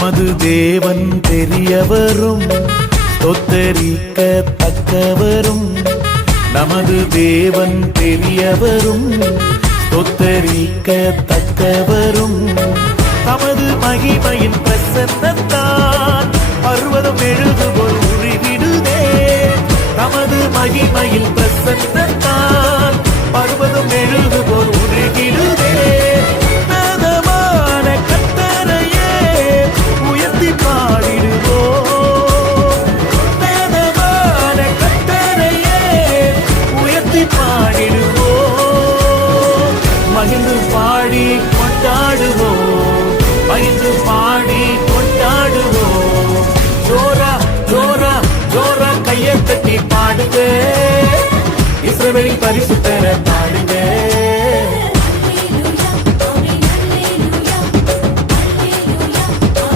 நமது தேவன் பெரியவரும் ஸ்தோத்தரிக்கத்தக்கவரும். நமது தேவன் பெரியவரும் ஸ்தோத்தரிக்கத்தக்கவரும். தமது மகிமையின் பிரசன்னத்தால் பர்வதம் எழுதுபோல் உருகிடுதே. தமது மகிமையின் பிரசன்னத்தால் பர்வதம் எழுதுபோல் உருகிடுதே. நாதமான கர்த்தரையே உயர்த்தி பாடிடுவோம். நாதமான கர்த்தரையே உயர்த்தி பாடிடுவோம். மகிழ்ந்து பாடி கொண்டாடுவோம். மகிழ்ந்து பாடி கொண்டாடுவோம். ஜோரா ஜோரா ஜோரா கையை தட்டி பாடுங்க. இஸ்ரவேலின் பரிசுத்தரை பாடுங்க.